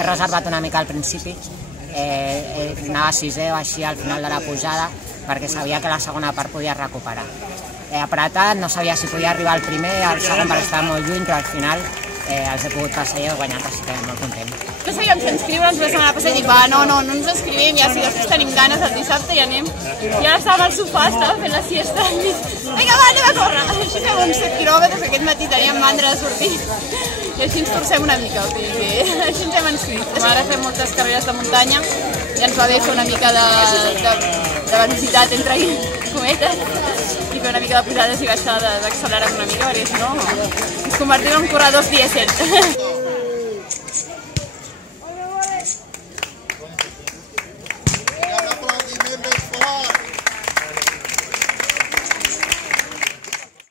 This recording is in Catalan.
He reservat una mica al principi, anava sisè o així al final de la pujada perquè sabia que la segona part podia recuperar. He apretat, no sabia si podia arribar al primer, al segon perquè estava molt lluny, però al final els he pogut passar i he guanyat, així que molt content. No sabíem si inscriure'ns la setmana passada i dic, no ens inscrivim, ja si després tenim ganes el dissabte i anem. I ara estàvem al sofà, estàvem fent la siesta i dic, vinga va, anem a córrer. Així fem uns 7 quilòmetres, aquest matí teníem mandra de sortir. I així ens torcem una mica, o sigui que així ens hem inscrit. Ara fem moltes carreres de muntanya i ens va bé fer una mica de velocitat entre cometes i fer una mica de pujades i baixades, d'accelerar una mica, perquè si no ens convertim en corredors dièsel.